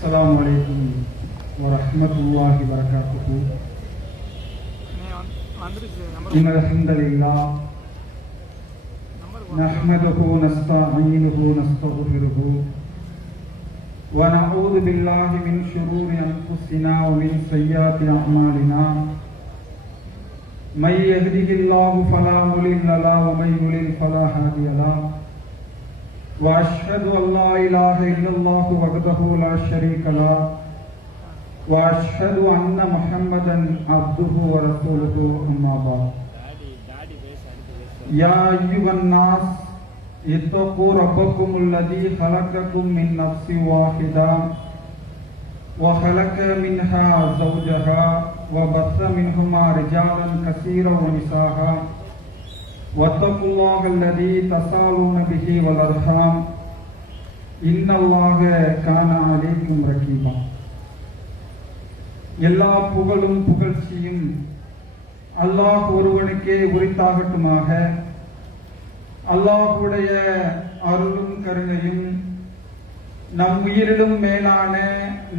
السلام عليكم ورحمة الله وبركاته. إن الحمد لله نحمده ونستعينه ونستغفره ونعوذ بالله من شرور أنفسنا ومن سيئات أعمالنا. من يهده الله فلا مضل له ومن يضلل فلا هادي له. وأشهد أن لا إله إلا الله وحده لا شريك له وأشهد أن محمدا عبده ورسوله أما بعد. يا أيها الناس اتقوا ربكم الذي خلقكم من نفس واحدة وخلق منها زوجها وبث منهما رجالا كثيرا ونساء واتقوا الله الذي تساءلون به والأرحام إن الله كان عليكم رقيبا. எல்லா புகழும் புகழ்ச்சியும் அல்லாஹ் ஒருவனுக்கே உரித்தாகட்டுமாக. அல்லாஹ்வுடைய அருளும் கருணையும் நம் உயிரிலும் மேலான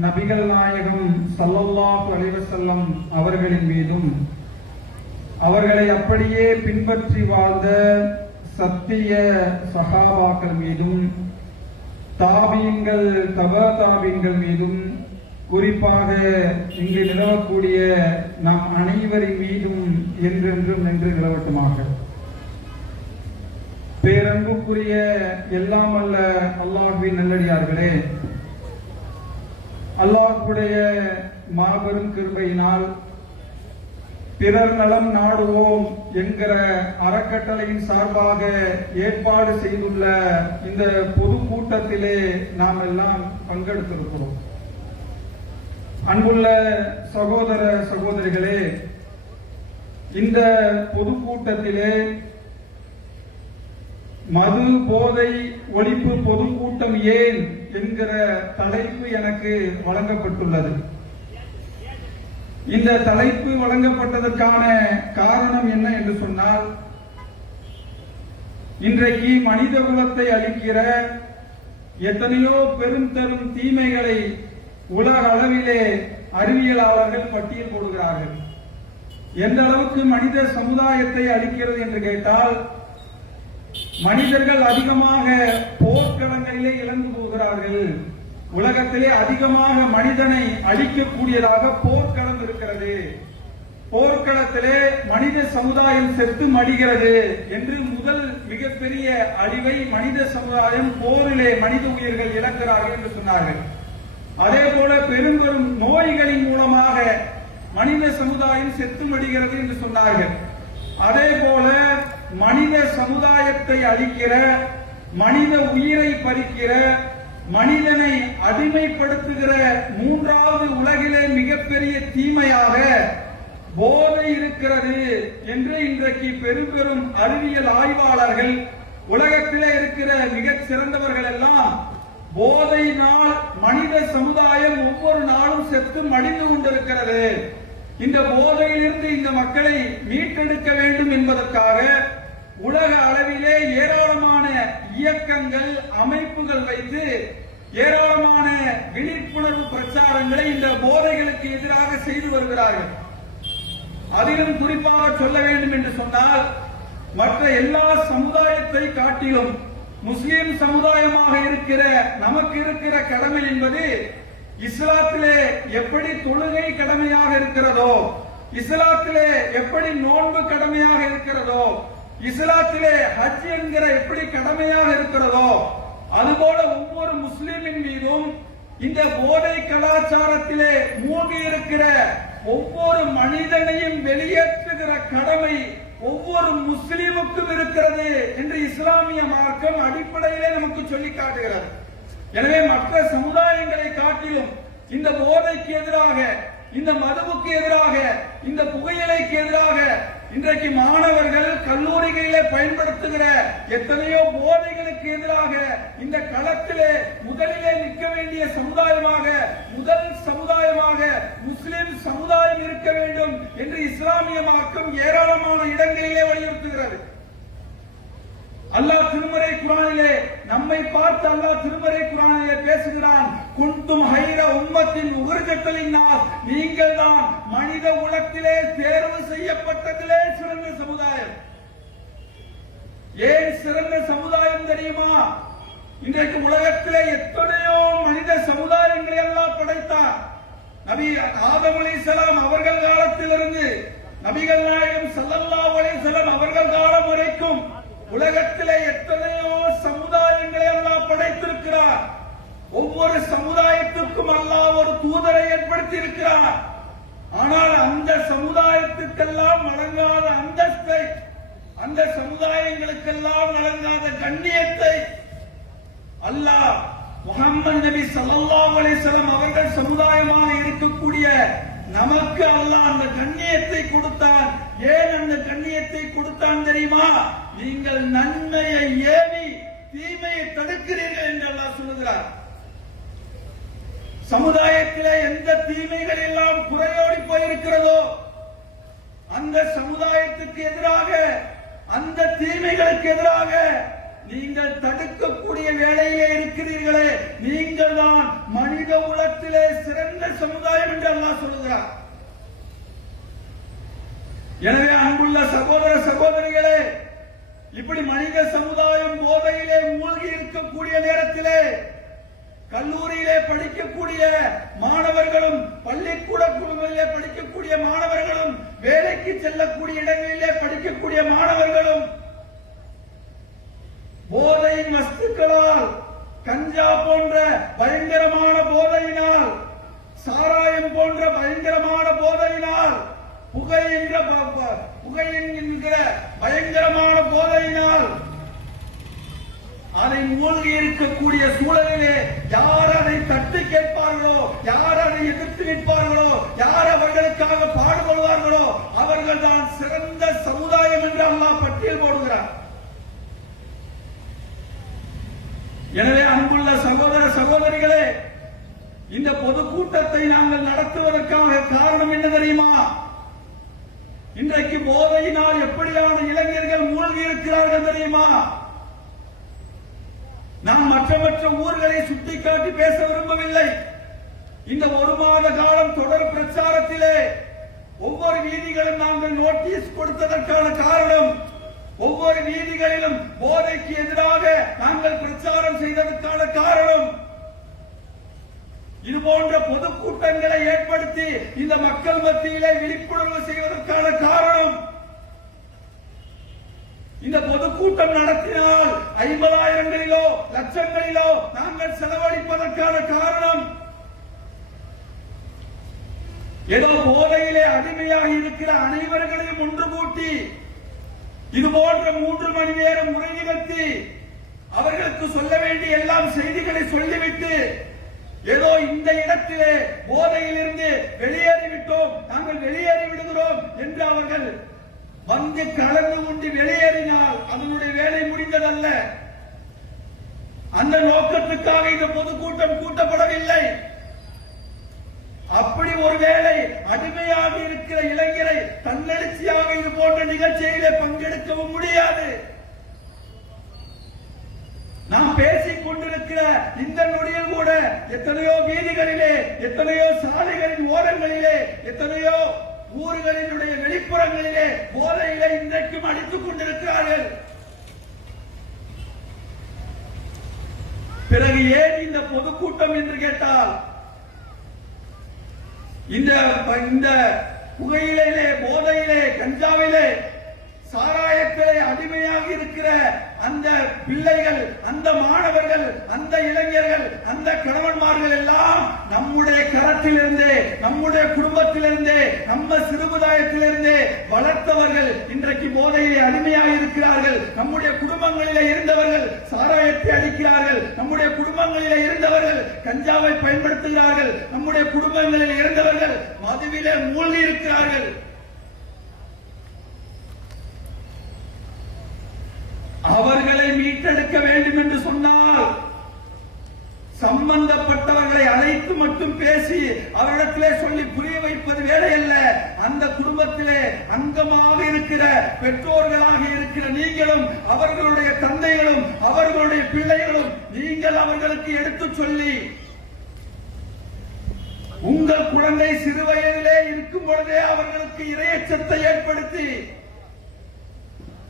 நபிகள் நாயகம் ஸல்லல்லாஹு அலைஹி வஸல்லம் அவர்களின் மீதும் அவர்களை அப்படியே பின்பற்றி வாழ்ந்த சத்திய சஹாபாக்கள் மீதும் தாபீன்கள் தபா தாபீன்கள் மீதும் குறிப்பாக இங்கு நிலவக்கூடிய நாம் அனைவரின் மீதும் என்றென்றும் நின்று நிலவட்டுமாக. பேரன்புக்குரிய எல்லாம் அல்ல அல்லாஹ்வின் நல்லடியார்களே, அல்லாஹ்வுடைய மாபெரும் கிருபையினால் பிறர் நலம் நாடுவோம் என்கிற அறக்கட்டளையின் சார்பாக ஏற்பாடு செய்துள்ள இந்த பொது கூட்டத்திலே நாம் எல்லாம் பங்கெடுத்திருக்கிறோம். அன்புள்ள சகோதர சகோதரிகளே, இந்த பொதுக்கூட்டத்திலே மது போதை ஒழிப்பு பொதுக்கூட்டம் ஏன் என்கிற தலைப்பு எனக்கு வழங்கப்பட்டுள்ளது. இந்த தலைப்பு வழங்கப்பட்டதற்கான காரணம் என்ன என்று சொன்னால், இன்றைக்கு மனித குலத்தை அழிக்கிற எத்தனையோ பெரும் தரும் தீமைகளை உலக அளவிலே அறிவியலாளர்கள் பட்டியல் போடுகிறார்கள். எந்த அளவுக்கு மனித சமுதாயத்தை அழிக்கிறது என்று கேட்டால், மனிதர்கள் அதிகமாக போர்க்களங்களிலே இழந்து போகிறார்கள். உலகத்திலே அதிகமாக மனிதனை அழிக்கக்கூடியதாக போர்க்களம் இருக்கிறது. போர்க்களத்திலே மனித சமுதாயம் செத்து மடிகிறது என்று முதல் மிகப்பெரிய அழிவை மனித சமுதாயம் போரிலே மனித உயிர்கள் இழக்கிறார்கள் என்று சொன்னார்கள். அதே போல பெரும் பெரும் நோய்களின் மூலமாக மனித சமுதாயம் செத்து மடிகிறது என்று சொன்னார்கள். அதே போல மனித சமுதாயத்தை அழிக்கிற, மனித உயிரை பறிக்கிற, மனிதனை அடிமைப்படுத்துகிற மூன்றாவது உலகிலே மிகப்பெரிய தீமையாக போதை இருக்கிறது என்று இன்றைக்கு பெரும் பெரும் அறிவியல் ஆய்வாளர்கள், உலகத்திலே இருக்கிற மிகச் சிறந்தவர்கள் எல்லாம் போதையினால் மனித சமுதாயம் ஒவ்வொரு நாளும் செத்து மடிந்து கொண்டிருக்கிறது. இந்த போதையிலிருந்து இந்த மக்களை மீட்டெடுக்க வேண்டும் என்பதற்காக உலக அளவிலே ஏராளமான இயக்கங்கள், அமைப்புகள் வைத்து ஏராளமான விழிப்புணர்வு பிரச்சாரங்களை இந்த போதைகளுக்கு எதிராக செய்து வருகிறார்கள். அதிலும் குறிப்பாக சொல்ல வேண்டும் என்று சொன்னால், மற்ற எல்லா சமுதாயத்தை காட்டிலும் முஸ்லிம் சமுதாயமாக இருக்கிற நமக்கு இருக்கிற கடமை என்பது, இஸ்லாத்திலே எப்படி தொழுகை கடமையாக இருக்கிறதோ, இஸ்லாத்திலே எப்படி நோன்பு கடமையாக இருக்கிறதோ, இஸ்லாத்திலே ஹஜ் என்கிற எப்படி கடமையாக இருக்கிறதோ, அதுபோல ஒவ்வொரு முஸ்லிமின் மீதும் இந்த போதை கலாச்சாரத்திலே மூழ்கி இருக்கிற ஒவ்வொரு மனிதனையும் வெளியேற்றுகிற கடமை ஒவ்வொரு முஸ்லிமுக்கும் இருக்கிறது என்று இஸ்லாமிய மார்க்கம் அடிப்படையிலே நமக்கு சொல்லி காட்டுகிறது. எனவே மற்ற சமுதாயங்களை காட்டிலும் இந்த போதைக்கு எதிராக, இந்த மதுவுக்கு எதிராக, இந்த புகையிலைக்கு எதிராக இன்றைக்கு மாணவர்கள் கல்லூரிகளிலே பயன்படுத்துகிற எத்தனையோ போதைகளுக்கு எதிராக இந்த களத்திலே முதலிலே நிற்க வேண்டிய சமுதாயமாக, முதல் சமுதாயமாக முஸ்லிம் சமுதாயம் இருக்க வேண்டும் என்று இஸ்லாமிய மார்க்கம் ஏராளமான இடங்களிலே வலியுறுத்துகிறது. அல்லாஹ் திருமறை குர்ஆனிலே நம்மை பார்த்து அல்லாஹ் திருமறை குர்ஆனிலே பேசுகிறான். குன்தும் ஹைர உம்மத்தின் உக்ரிஜத் லின்னாஸ், நீங்கள் தான் மனித குலத்திலே தேர்வு செய்யப்பட்டதிலே சிறந்த சமுதாயம். ஏன் சிறந்த சமுதாயம் தெரியுமா? இன்றைக்கு உலகத்திலே எத்தனையோ மனித சமுதாயங்களை எல்லாம் படைத்தார். நபி ஆதம் அலைஹிஸ்ஸலாம் அவர்கள் காலத்திலிருந்து நபிகள் நாயகம் ஸல்லல்லாஹு அலைஹி வஸல்லம் அவர்கள் காலம் வரைக்கும் உலகத்திலே எத்தனையோ சமுதாயங்களை எல்லாம் படைத்திருக்கிறார். ஒவ்வொரு சமுதாயத்துக்கும் அல்லாஹ் ஒரு தூதரை ஏற்படுத்தி இருக்கிறார். ஆனால் அந்த சமுதாயத்துக்கெல்லாம் வழங்காத அந்தஸ்தை, அந்த சமுதாயங்களுக்கெல்லாம் வழங்காத கண்ணியத்தை அல்லாஹ் முஹம்மது நபி ஸல்லல்லாஹு அலைஹி வஸல்லம் அவர்கள் சமுதாயமாக இருக்கக்கூடிய நமக்கு அல்லாஹ் அந்த கண்ணியத்தை கொடுத்தான். ஏன் அந்த கண்ணியத்தை கொடுத்தான் தெரியுமா? நீங்கள் நன்மையை ஏவி தீமையை தடுக்கிறீர்கள் என்று அல்லாஹ் சொல்லுகிறார். சமுதாயத்திலே எந்த தீமைகள் எல்லாம் குறையோடி போயிருக்கிறதோ அந்த சமுதாயத்துக்கு எதிராக, அந்த தீமைகளுக்கு எதிராக நீங்கள் தடுக்கக்கூடிய வேலையிலே இருக்கிறீர்களே, நீங்கள் தான் மனித குலத்திலே சிறந்த சமுதாயம் என்று அல்லாஹ் சொல்லுகிறார். எனவே அன்புள்ள சகோதர சகோதரிகளே, இப்படி மனித சமுதாயம் போதையிலே மூழ்கி இருக்கக்கூடிய நேரத்திலே கல்லூரியிலே படிக்கக்கூடிய மாணவர்களும், பள்ளிக்கூடங்களிலே படிக்கக்கூடிய மாணவர்களும், வேலைக்கு செல்லக்கூடிய இடங்களிலே படிக்கக்கூடிய மாணவர்களும் போதை வஸ்துக்களால், கஞ்சா போன்ற பயங்கரமான போதையினால், சாராயம் போன்ற பயங்கரமான போதையினால், புகை என்கிற பயங்கரமான போதையினால் அதை மூழ்கி இருக்கக்கூடிய சூழலிலே யார் அதை தட்டி கேட்பார்களோ, யார் அதை எதிர்த்து நிற்பார்களோ, யார் அவர்களுக்காக பாடுபடுவார்களோ அவர்கள் தான் சிறந்த சமுதாயம் என்று அல்லாஹ் பட்டியல் போடுகிறார். எனவே அன்புள்ள சகோதர சகோதரிகளே, இந்த பொதுக்கூட்டத்தை நாங்கள் நடத்துவதற்காக காரணம் என்ன தெரியுமா? இன்றைக்கு போதையினால் எப்படியான இளைஞர்கள் மூழ்கி இருக்கிறார்கள் தெரியுமா? நாம் மற்ற ஊர்களை சுட்டிக்காட்டி பேச விரும்பவில்லை. இந்த ஒரு மாத காலம் தொடர் பிரச்சாரத்திலே ஒவ்வொரு வீதிகளும் நாங்கள் நோட்டீஸ் கொடுத்ததற்கான காரணம், ஒவ்வொரு வீதிகளிலும் போதைக்கு எதிராக நாங்கள் பிரச்சாரம் செய்ததற்கான காரணம், இது போன்ற பொதுக்கூட்டங்களை ஏற்படுத்தி இந்த மக்கள் மத்தியிலே விழிப்புணர்வு செய்வதற்கான காரணம், இந்த பொதுக்கூட்டம் நடத்தினால் 50,000களிலோ லட்சங்களிலோ நாங்கள் செலவழிப்பதற்கான காரணம், ஏதோ போதையிலே அடிமையாக இருக்கிற அனைவர்களையும் ஒன்று கூட்டி இது போன்ற 3 மணி நேரம் உரை நிகழ்த்தி அவர்களுக்கு சொல்ல வேண்டிய எல்லாம் செய்திகளை சொல்லிவிட்டு ஏதோ இந்த இடத்திலே போதையிலிருந்து வெளியேறிவிட்டோம், நாங்கள் வெளியேறி விடுகிறோம் என்று அவர்கள் வந்து கலந்து கொண்டு வெளியேறினால் அதனுடைய வேலை முடிந்ததல்ல. அந்த நோக்கத்துக்காக இந்த பொதுக்கூட்டம் கூட்டப்படவில்லை. அப்படி ஒருவேளை அடிமையாக இருக்கிற இளைஞரை தன்னெழுச்சியாக இது போன்ற நிகழ்ச்சியிலே பங்கெடுக்கவும் முடியாது. நாம் பேசிக் கொண்டிருக்கிற இந்த நொடியில் கூட எத்தனையோ வீதிகளிலே, எத்தனையோ சாலைகளின் ஓரங்களிலே, எத்தனையோ ஊர்களினுடைய வெளிப்புறங்களிலே போதையிலே இன்றைக்கும் அடித்துக் கொண்டிருக்கிறார்கள். பிறகு ஏன் இந்த பொதுக்கூட்டம் என்று கேட்டால், இந்த புகையிலே, போதையிலே, கஞ்சாவிலே, சாராயத்திலே அடிமையாக இருக்கிற அந்த பிள்ளைகள், அந்த மாணவர்கள், அந்த இளைஞர்கள், அந்த கணவன்மார்கள் எல்லாம் நம்முடைய கரத்திலிருந்தே, நம்முடைய குடும்பத்திலிருந்தே, நம்ம சிறுபுதாயத்திலிருந்தே வளர்த்தவர்கள் இன்றைக்கு போதையிலே அடிமையாக இருக்கிறார்கள். நம்முடைய குடும்பங்களிலே இருந்தவர்கள் சாராயத்தை அடிக்கிறார்கள், நம்முடைய குடும்பங்களிலே இருந்தவர்கள் கஞ்சாவை பயன்படுத்துகிறார்கள், நம்முடைய குடும்பங்களில் இருந்தவர்கள் மதுவிலே மூழ்கி இருக்கிறார்கள். அவர்களை மீட்டெடுக்க வேண்டும் என்று சொன்னால் சம்பந்தப்பட்டவர்களை அழைத்து மட்டும் பேசி அவரிடத்திலே சொல்லி புரிய வைப்பது வேலையல்ல. அந்த குடும்பத்திலே அங்கமாக இருக்கிற பெற்றோர்களாக இருக்கிற நீங்களும், அவர்களுடைய தந்தைகளும், அவர்களுடைய அவர்களுக்கு எடுத்து சொல்லி, உங்கள் குழந்தை சிறு வயதிலே இருக்கும் பொழுதே அவர்களுக்கு இறையச்சத்தை ஏற்படுத்தி,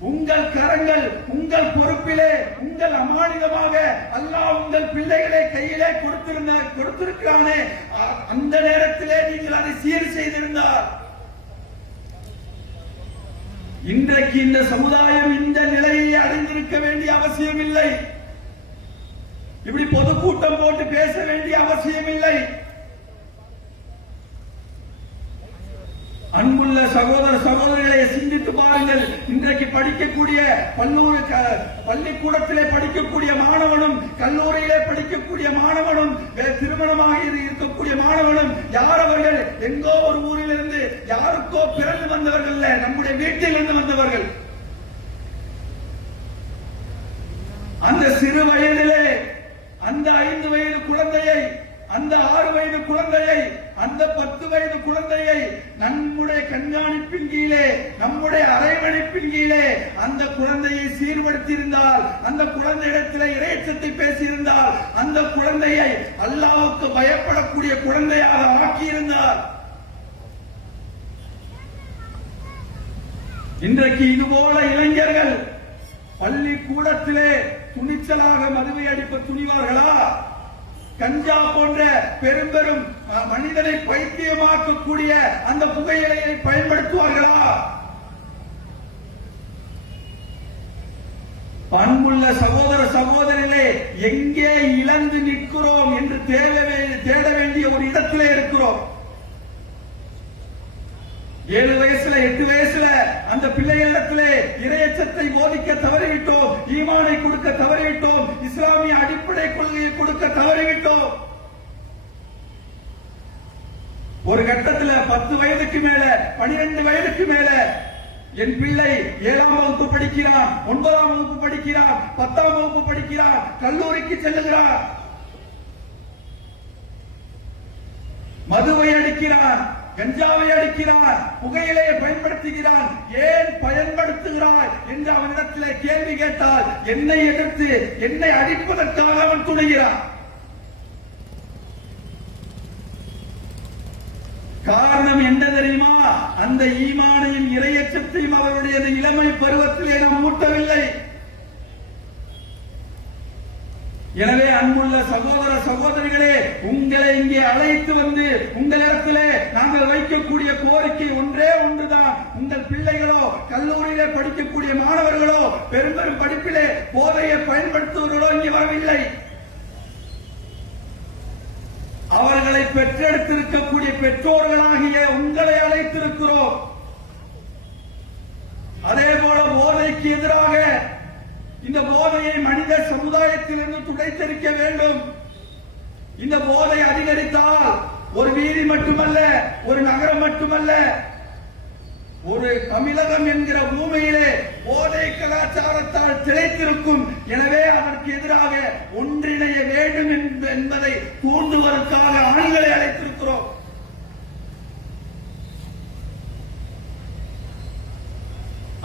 உங்கள் கரங்கள் உங்கள் பொறுப்பிலே உங்கள் அமானிதமாக அல்லாஹ் உங்கள் பிள்ளைகளை கையிலே கொடுத்திருக்கிறானே, அந்த நேரத்திலே நீங்கள் அதை சீர் செய்திருந்தால் இன்றைக்கு இந்த சமுதாயம் இந்த நிலையை அடைந்திருக்க வேண்டிய அவசியம் இல்லை. இப்படி பொதுக்கூட்டம் போட்டு பேச வேண்டிய அவசியம் இல்லை. அன்புள்ள சகோதர சகோதரிகளை சிந்தித்து பாருங்கள். இன்றைக்கு படிக்கக்கூடிய பள்ளிக்கூடத்திலே படிக்கக்கூடிய மாணவனும், கல்லூரியிலே படிக்கக்கூடிய மாணவனும், திருமணமாக இருக்கக்கூடிய மாணவனும் யார் அவர்கள்? எங்கோ ஒரு ஊரிலிருந்து யாருக்கோ பிறந்து வந்தவர்கள், நம்முடைய வீட்டிலிருந்து வந்தவர்கள். அந்த சிறு வயதிலே அந்த 5 வயது குழந்தையை, அந்த 6 வயது குழந்தையை, அந்த 10 வயது குழந்தையை நம்முடைய கண்காணிப்பின் கீழே, நம்முடைய அரவணைப்பின் கீழே அந்த குழந்தையை சீர்படுத்தியிருந்தால், அந்த குழந்தையிடத்தில் இறையச்சத்தை பேசியிருந்தால், அந்த குழந்தையை அல்லாஹ்வுக்கு பயப்படக்கூடிய குழந்தையாக ஆக்கியிருந்தால், இன்றைக்கு இதுபோல இளைஞர்கள் பள்ளிக்கூடத்திலே துணிச்சலாக மதுவை அடிப்ப துணிவார்களா? கஞ்சா போன்ற பெரும் பெரும் மனிதனை பைத்தியமாக்கக்கூடிய அந்த புகையிலையை பயன்படுத்துவார்களா? பண்புள்ள சகோதர சகோதரிகளே, எங்கே இழந்து நிற்கிறோம் என்று தேட வேண்டிய ஒரு இடத்திலே இருக்கிறோம். 7 வயசுல 8 வயசுல அந்த பிள்ளைகளிடத்திலே இறையச்சத்தை போதிக்க தவறிவிட்டோம், ஈமானை கொடுக்க தவறிவிட்டோம், இஸ்லாமிய அடிப்படை கொள்கையை கொடுக்க தவறிவிட்டோம். ஒரு கட்டத்தில் 10 வயதுக்கு மேல, 12 வயதுக்கு மேல என் பிள்ளை 7ஆம் வகுப்பு படிக்கிறான், 9ஆம் வகுப்பு படிக்கிறான், 10ஆம் வகுப்பு படிக்கிறான், கல்லூரிக்கு செல்லுகிறான், மதுவை அடிக்கிறான், கஞ்சாவை அடிக்கிறான், புகையிலையை பயன்படுத்துகிறான். ஏன் பயன்படுத்துகிறாய் என்று அவனிடத்திலே கேள்வி கேட்டால் என்னை எதிர்த்து என்னை அடிப்பதற்காக அவன் துணிகிறான். காரணம் என்ன தெரியுமா? அந்த ஈமானையும் இறையச்சத்தையும் அவருடைய இளமை பருவத்திலே நாம் ஊட்டவில்லை. எனவே அன்புள்ள சகோதர சகோதரிகளே, உங்களை இங்கே அழைத்து வந்து உங்களிடத்திலே நாங்கள் வைக்கக்கூடிய கோரிக்கை ஒன்றே ஒன்றுதான். உங்கள் பிள்ளைகளோ, கல்லூரியிலே படிக்கக்கூடிய மாணவர்களோ, பெரும் பெரும் படிப்பிலே போதையை பயன்படுத்துவர்களோ இங்கே வரவில்லை. அவர்களை பெற்றெடுத்திருக்கக்கூடிய பெற்றோர்களாகிய உங்களை அழைத்திருக்கிறோம். அதே போல போதைக்கு எதிராக இந்த போதையை மனித சமுதாயத்திலிருந்து துடைத்தெடுக்க வேண்டும். இந்த போதை அதிகரித்தால் ஒரு வீதி மட்டுமல்ல, ஒரு நகரம் மட்டுமல்ல, ஒரு தமிழகம் என்கிற பூமியிலே போதை கலாச்சாரத்தால் திளைத்திருக்கும். எனவே அதற்கு எதிராக ஒன்றிணைய வேண்டும் என்பதை தூண்டுவதற்காக ஆண்களை அழைத்திருக்கிறோம்.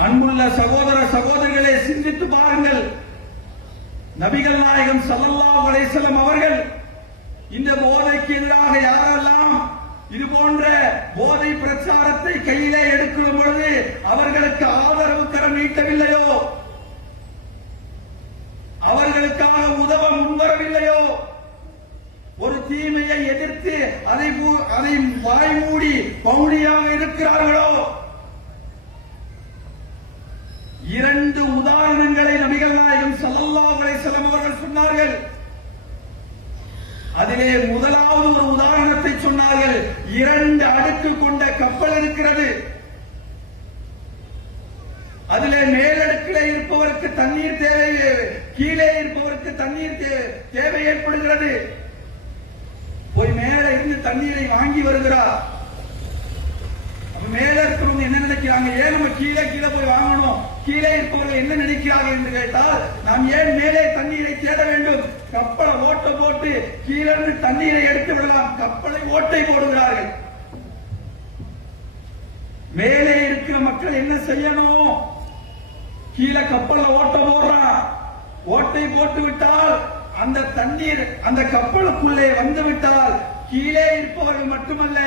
அன்புள்ள சகோதர சகோதரிகளை சிந்தித்து பாருங்கள். நபிகள் நாயகம் ஸல்லல்லாஹு அலைஹி வஸல்லம் அவர்கள் இந்த போதைக்கு எதிராக யாரெல்லாம் இது போன்ற போதை பிரச்சாரத்தை கையிலே எடுக்கும் பொழுது அவர்களுக்கு ஆதரவு கரம் நீட்டவில்லையோ, அவர்களுக்காக உதவ முன்வரவில்லையோ, ஒரு தீமையை எதிர்த்து அதை வாய்மூடி மௌனியாக இருக்கிறார்களோ? 2 உதாரணங்களை நபிகள் நாயகம் ஸல்லல்லாஹு அலைஹி வஸல்லம் அவர்கள் சொன்னார்கள். அதிலே முதலாவது ஒரு உதாரணத்தை சொன்னார்கள். 2 அடுக்கு கொண்ட கப்பல் இருக்கிறது. அதிலே மேலடுக்கிலே இருப்பவருக்கு தண்ணீர் தேவை, கீழே இருப்பவருக்கு தண்ணீர் தேவை ஏற்படுகிறது. போய் மேல இருந்து தண்ணீரை வாங்கி வருகிறார். மேல இருக்கிறவங்க என்ன நினைக்கிறாங்க? ஏன் நம்ம கீழே போய் வாங்கணும்? கீழே இருப்பவர்கள் என்ன நினைக்கிறார்கள் என்று கேட்டால், நாம் ஏன் மேலே தண்ணீரை தேட வேண்டும்? கப்பலை ஓட்ட போட்டு கீழே இருந்து தண்ணீரை எடுத்து விடலாம். கப்பலை ஓட்டை போடுகிறார்கள். மேலே இருக்கிற மக்கள் என்ன செய்யணும்? கீழே கப்பல்ல ஓட்ட போடுறான். ஓட்டை போட்டு விட்டால் அந்த தண்ணீர் அந்த கப்பலுக்குள்ளே வந்துவிட்டால் கீழே இருப்பவர்கள் மட்டுமல்ல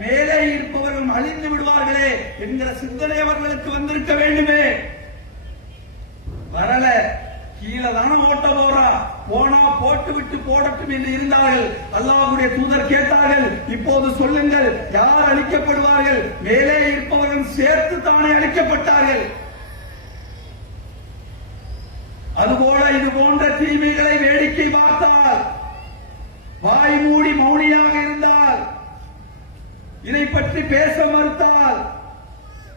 மேலே இருப்பவர்கள் அழிந்து விடுவார்களே என்கிற சிந்தனை அவர்களுக்கு வந்திருக்க வேண்டுமே. வரல, கீழே தானே ஓட்ட போறா, போனா போட்டு விட்டு போடட்டும் என்று இருந்தார்கள். அல்லாஹ்வுடைய தூதர் கேட்டார்கள், இப்போது சொல்லுங்கள், யார் அழிக்கப்படுவார்கள்? மேலே இருப்பவர்கள் சேர்த்து தானே அழிக்கப்பட்டார்கள். அதுபோல இது போன்ற தீமைகளை வேடிக்கை பார்த்தால், வாய் மூடி மௌனியாக இருந்தால், இதை பற்றி பேச மறுத்தால்,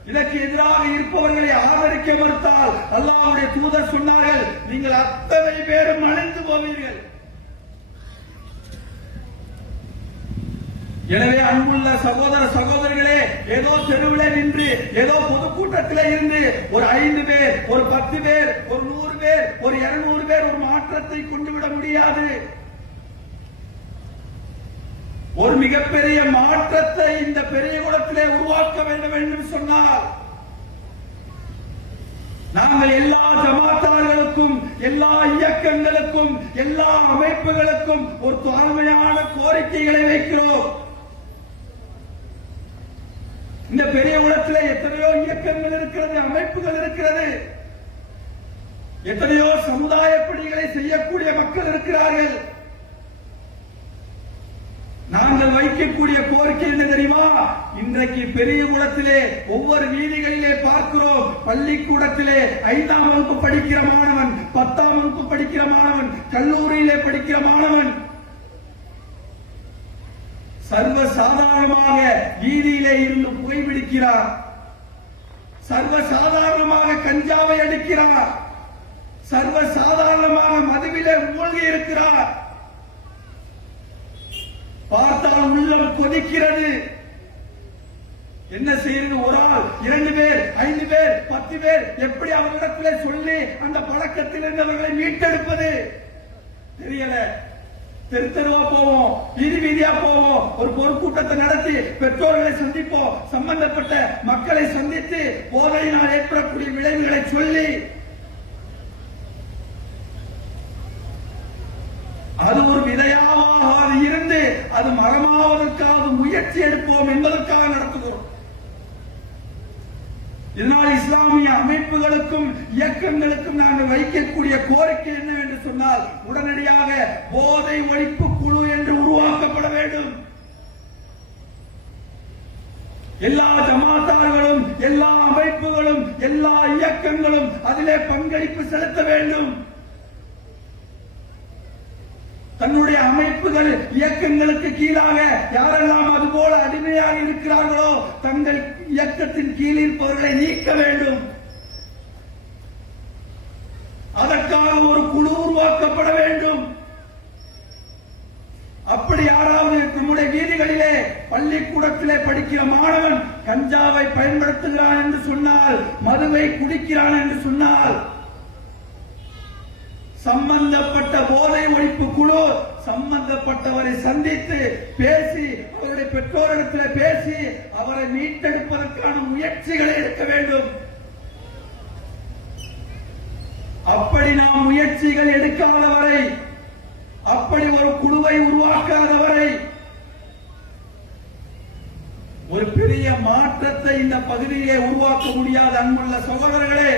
இதற்கு எதிராக இருப்பவர்களை ஆதரிக்க மறுத்தால், அல்லாஹ்வுடைய தூதர் சொன்னார்கள், நீங்கள் அத்தனை பேரும் அழிந்து போவீர்கள். எனவே அன்புள்ள சகோதர சகோதரிகளே, ஏதோ தெருவில் நின்று, ஏதோ பொதுக்கூட்டத்தில் இருந்து ஒரு 5 பேர், ஒரு 10 பேர், ஒரு 100 பேர், ஒரு 200 பேர் ஒரு மாற்றத்தை கொண்டு விட முடியாது. ஒரு மிகப்பெரிய மாற்றத்தை இந்த பெரிய குளத்திலே உருவாக்க வேண்டும் என்று சொன்னால், நாங்கள் எல்லா ஜமாத்தார்களுக்கும், எல்லா இயக்கங்களுக்கும், எல்லா அமைப்புகளுக்கும் ஒரு தாழ்மையான கோரிக்கைகளை வைக்கிறோம். இந்த பெரிய குளத்திலே எத்தனையோ இயக்கங்கள் இருக்கிறது, அமைப்புகள் இருக்கிறது, எத்தனையோ சமுதாய பணிகளை செய்யக்கூடிய மக்கள் இருக்கிறார்கள். நாங்கள் வைக்கக்கூடிய கோரிக்கை என்ன தெரியுமா? இன்றைக்கு பெரிய குளத்திலே ஒவ்வொரு வீதிகளிலே பார்க்கிறோம், பள்ளிக்கூடத்திலே 5ஆம் வகுப்பு படிக்கிற மாணவன், 10ஆம் வகுப்பு படிக்கிற மாணவன், கல்லூரியிலே படிக்கிற மாணவன் சர்வ சாதாரணமாக வீதியிலே இருந்து புகைப்பிடிக்கிறார், சர்வ சாதாரணமாக கஞ்சாவை அடிக்கிறார், சர்வ சாதாரணமாக மதுவிலே மூழ்கி இருக்கிறார். பார்த்தால் உள்ளம் கொதிக்கிறது. என்ன செய்யறது? ஒரு ஆள், 2 பேர், 5 பேர், 10 பேர் எப்படி அவர்களிடத்திலே சொல்லி அந்த பழக்கத்தில் இருந்து அவர்களை மீட்டெடுப்பது தெரியல. தெரு தெருவா போவோம், வீதி வீதியா போவோம், ஒரு பொதுக்கூட்டத்தை நடத்தி பெற்றோர்களை சந்திப்போம், சம்பந்தப்பட்ட மக்களை சந்தித்து போதையினால் ஏற்படக்கூடிய விளைவுகளை சொல்லி அது ஒரு விதையாவாக இருந்து அது மரமாவதற்காக முயற்சி எடுப்போம் என்பதற்காக நடத்துகிறோம். இதனால் இஸ்லாமிய அமைப்புகளுக்கும் இயக்கங்களுக்கும் நாங்கள் வைக்கக்கூடிய கோரிக்கை என்னவென்று சொன்னால், உடனடியாக போதை ஒழிப்பு குழு என்று உருவாக்கப்பட வேண்டும். எல்லா ஜமாத்தார்களும், எல்லா அமைப்புகளும், எல்லா இயக்கங்களும் அதிலே பங்களிப்பு செலுத்த வேண்டும். தன்னுடைய அமைப்புகள் இயக்கங்களுக்கு கீழாக யாரெல்லாம் அதுபோல அடிமையாக இருக்கிறார்களோ தங்கள் இயக்கத்தின் கீழ் இருப்பவர்களை நீக்க வேண்டும். அதற்காக ஒரு குழு உருவாக்கப்பட வேண்டும். அப்படி யாராவது நம்முடைய வீதிகளிலே பள்ளிக்கூடத்திலே படிக்கிற மாணவன் கஞ்சாவை பயன்படுத்துகிறான் என்று சொன்னால், மதுவை குடிக்கிறான் என்று சொன்னால், சம்பந்தப்பட்ட போதை ஒழிப்பு குழு சம்பந்தப்பட்டவரை சந்தித்து பேசி, அவருடைய பெற்றோரிடத்தில் பேசி அவரை மீட்டெடுப்பதற்கான முயற்சிகளை எடுக்க வேண்டும். அப்படி நாம் முயற்சிகள் எடுக்காத வரை, அப்படி ஒரு குழுவை உருவாக்காத வரை ஒரு பெரிய மாற்றத்தை இந்த பகுதியிலே உருவாக்க முடியாத அன்புள்ள சகோதரர்களே,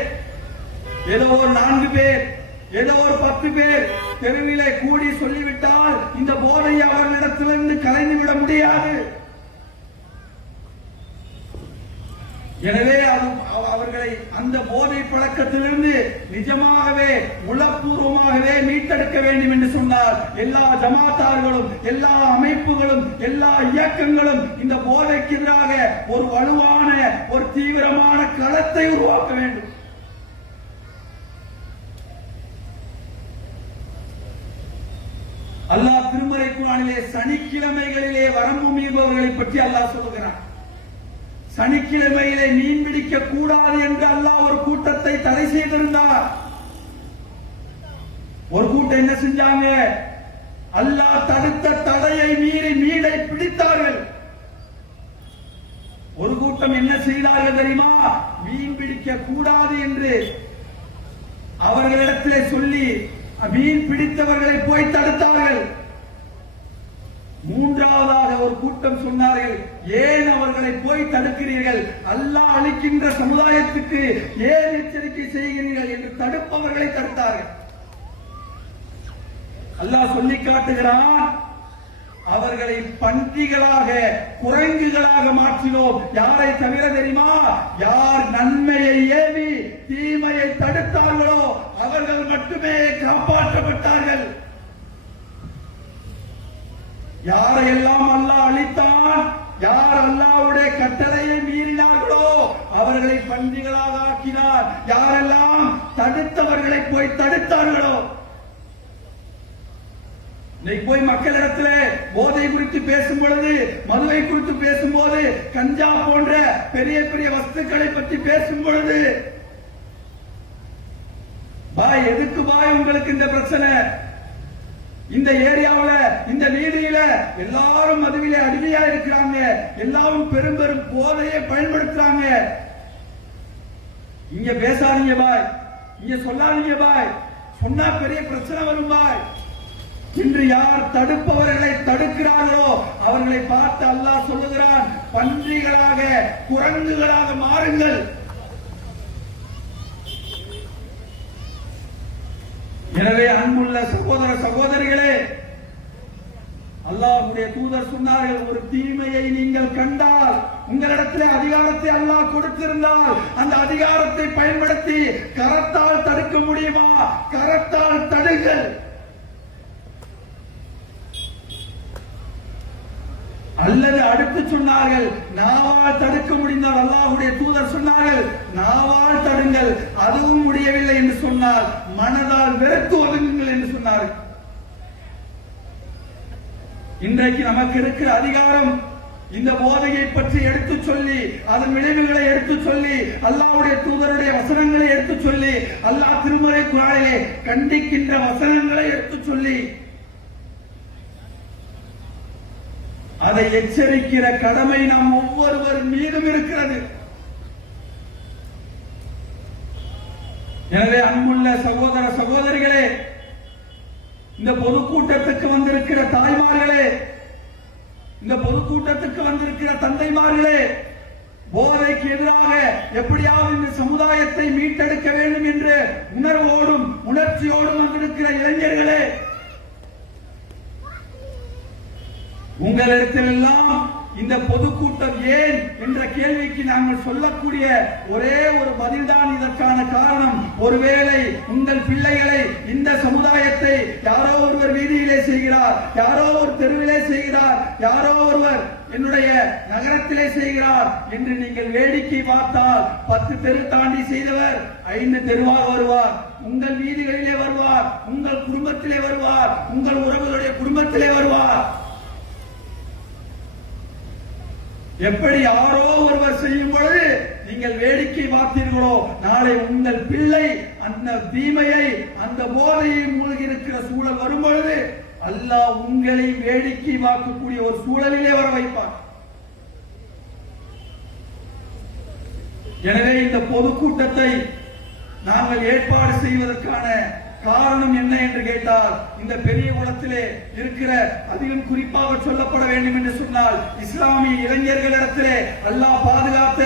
ஏதோ ஒரு 4 பேர், ஏதோ ஒரு 10 பேர் தெருவிலே கூடி சொல்லிவிட்டால் இந்த போதையை அவர்களிடத்திலிருந்து கலைந்துவிட முடியாது. எனவே அவர்களை அந்த போதை பழக்கத்திலிருந்து நிஜமாகவே உளப்பூர்வமாகவே மீட்டெடுக்க வேண்டும் என்று சொன்னால், எல்லா ஜமாத்தார்களும், எல்லா அமைப்புகளும், எல்லா இயக்கங்களும் இந்த போதைக்கு எதிராக ஒரு வலுவான, ஒரு தீவிரமான களத்தை உருவாக்க வேண்டும். அல்லாஹ் திருமறை குர்ஆனிலே சனிக்கிழமைகளிலே வரம்பு மீறுபவர்களை பற்றி அல்லாஹ் சொல்கிறான். சனிக்கிழமையிலே மீன் பிடிக்க கூடாது என்று அல்லாஹ் ஒரு கூட்டத்தை தடை செய்திருந்தார். ஒரு கூட்டம் என்ன செஞ்சாங்க? அல்லாஹ் தடுத்த தடையை மீறி மீனை பிடித்தார்கள். ஒரு கூட்டம் என்ன செய்தார்கள் தெரியுமா? மீன் பிடிக்க கூடாது என்று அவர்களிடத்திலே சொல்லி மீன் பிடித்தவர்களை போய் தடுத்தார்கள். மூன்றாவதாக ஒரு கூட்டம் சொன்னார்கள், ஏன் அவர்களை போய் தடுக்கிறீர்கள்? அல்லாஹ் அளிக்கின்ற சமுதாயத்துக்கு ஏன் எச்சரிக்கை செய்கிறீர்கள் என்று தடுப்பவர்களை தடுத்தார்கள். அல்லாஹ் சொல்லி காட்டுகிறான், அவர்களை பன்றிகளாக குரங்குகளாக மாற்றினோம். யாரை தவிர தெரியுமா? யார் நன்மையை ஏவி தீமையை தடுத்தார்களோ அவர்கள் மட்டுமே காப்பாற்றப்பட்டார்கள். யாரையெல்லாம் அல்லாஹ் அழித்தான், யார் அல்லாஹ்வுடைய கட்டளையை மீறினார்களோ அவர்களை பன்றிகளாக ஆக்கினார். யாரெல்லாம் தடுத்தவர்களை போய் தடுத்தார்களோ. இன்னைக்கு போய் மக்களிடத்துல போதை குறித்து பேசும் பொழுது, மதுவை குறித்து பேசும்போது, கஞ்சா போன்ற பெரிய பெரிய வஸ்துக்களை பற்றி பேசும் பொழுது, பாய் எதுக்கு பாய் உங்களுக்கு இந்த பிரச்சனை? இந்த ஏரியாவுல இந்த வீதியில எல்லாரும் மதுவிலே அடிமையா இருக்கிறாங்க, எல்லாரும் பெரும் பெரும் போதையை பயன்படுத்துறாங்க. இங்க பேசாதீங்க பாய், இங்க சொல்லாதீங்க பாய், சொன்னா பெரிய பிரச்சனை வரும் பாய். இன்று யார் தடுப்பவர்களை தடுக்கிறார்களோ அவர்களை பார்த்து அல்லாஹ் சொல்லுகிறான், பன்றிகளாக குரங்குகளாக மாறுங்கள். எனவே அன்புள்ள சகோதர சகோதரிகளே, அல்லாஹ்வுடைய தூதர் சொன்னார்கள், ஒரு தீமையை நீங்கள் கண்டால், உங்களிடத்திலே அதிகாரத்தை அல்லாஹ் கொடுத்திருந்தால் அந்த அதிகாரத்தை பயன்படுத்தி கரத்தால் தடுக்க முடியுமா? கரத்தால் தடுங்கள். அல்லது அடுத்து சொன்னார்கள், நாவால் தடுக்க முடிந்தால், அல்லாஹ்வுடைய தூதர் சொன்னார்கள், நாவால் தடுங்கள். அதுவும் முடியவில்லை என்று சொன்னால் மனதால் வெறுத்து ஒதுங்குங்கள் என்று சொன்னார்கள். இன்றைக்கு நமக்கு இருக்கிற அதிகாரம் இந்த போதையை பற்றி எடுத்து சொல்லி, அதன் விளைவுகளை எடுத்து சொல்லி, அல்லாஹ்வுடைய தூதருடைய வசனங்களை எடுத்து சொல்லி, அல்லாஹ் திருமறை குர்ஆனிலே கண்டிக்கின்ற வசனங்களை எடுத்து சொல்லி அதை எச்சரிக்கிற கடமை நாம் ஒவ்வொருவர் மீதும் இருக்கிறது. எனவே அன்புள்ள சகோதர சகோதரிகளே, இந்த பொதுக்கூட்டத்துக்கு வந்திருக்கிற தாய்மார்களே, இந்த பொதுக்கூட்டத்துக்கு வந்திருக்கிற தந்தைமார்களே, போதைக்கு எதிராக எப்படியாவது இந்த சமுதாயத்தை மீட்டெடுக்க வேண்டும் என்று உணர்வோடும் உணர்ச்சியோடும் வந்திருக்கிற இளைஞர்களே, உங்களிடத்தில் எல்லாம் இந்த பொதுக்கூட்டம் ஏன் என்ற கேள்விக்கு நாங்கள் சொல்லக்கூடிய ஒரே ஒரு பதில்தான் இதற்கான காரணம். ஒருவேளை உங்கள் பிள்ளைகளை, இந்த சமுதாயத்தை யாரோ ஒருவர் வீதியிலே செய்கிறார், யாரோ ஒரு தெருவிலே செய்கிறார், யாரோ ஒருவர் என்னுடைய நகரத்திலே செய்கிறார் என்று நீங்கள் வேடிக்கை பார்த்தால் 10 தெரு தாண்டி செய்தவர் 5 தெருவாக வருவார். உங்கள் வீதிகளிலே வருவார், உங்கள் குடும்பத்திலே வருவார், உங்கள் உறவுகளுடைய குடும்பத்திலே வருவார். எப்படி யாரோ ஒருவர் செய்யும் பொழுது நீங்கள் வேடிக்கை பார்த்தீர்களோ, நாளை உங்கள் பிள்ளை அந்த தீமையை, அந்த போதையை மூழ்கி இருக்கிற சூழல் வரும் பொழுது அல்லாஹ் உங்களை வேடிக்கை பார்க்கக்கூடிய ஒரு சூழலிலே வர வைப்பார். எனவே இந்த பொதுக்கூட்டத்தை நாங்கள் ஏற்பாடு செய்வதற்கான காரணம் என்ன என்று கேட்டால், இந்த பெரிய குளத்திலே இருக்கிற, அதிலும் குறிப்பாக சொல்லப்பட வேண்டும் என்று சொன்னால், இஸ்லாமிய இளைஞர்களிடத்திலே அல்லாஹ் பாதுகாத்த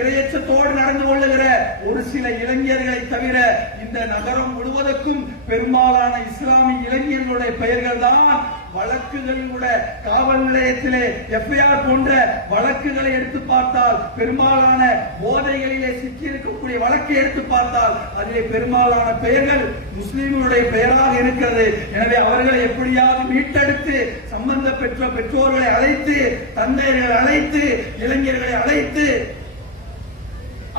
இரையச்சத்தோடு நடந்து கொள்ளுகிற ஒரு சில இளைஞர்களை தவிர இந்த நகரம் முழுவதற்கும் பெரும்பாலான இஸ்லாமிய இளைஞர்களுடைய பெயர்கள் தான் வழக்குகளில் கூட காவல் நிலையத்திலே எஃப்ஐஆர் போன்ற வழக்குகளை எடுத்து பார்த்தால், பெரும்பாலான போதைகளிலே சிக்கி இருக்கக்கூடிய வழக்கை எடுத்து பார்த்தால் அதிலே பெரும்பாலான பெயர்கள் முஸ்லிம்களுடைய பெயராக இருக்கிறது. எனவே அவர்களை எப்படியாவது மீட்டெடுத்து சம்பந்த பெற்ற பெற்றோர்களை அழைத்து, தந்தையர்களை அழைத்து, இளைஞர்களை அழைத்து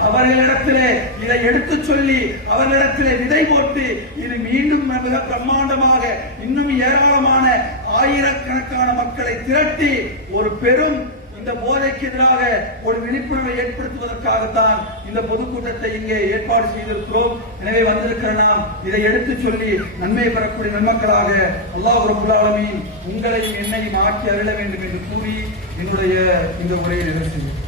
அவர்களிடத்திலே இதை எடுத்து சொல்லி அவர்களிடத்திலே விதை போட்டு இது மீண்டும் மிக பிரம்மாண்டமாக இன்னும் ஏராளமான ஆயிரக்கணக்கான மக்களை திரட்டி ஒரு பெரும் இந்த போதைக்கு எதிராக ஒரு விழிப்புணர்வை ஏற்படுத்துவதற்காகத்தான் இந்த பொதுக்கூட்டத்தை இங்கே ஏற்பாடு செய்திருக்கிறோம். எனவே வந்திருக்கிற நாம் இதை எடுத்து சொல்லி நன்மை பெறக்கூடிய நன்மக்களாக அல்லாஹ் ரப்பல் ஆலமீன் உங்களையும் என்னையும் ஆக்கி அருள வேண்டும் என்று கூறி என்னுடைய இந்த உரையை நிறைவு செய்கிறேன்.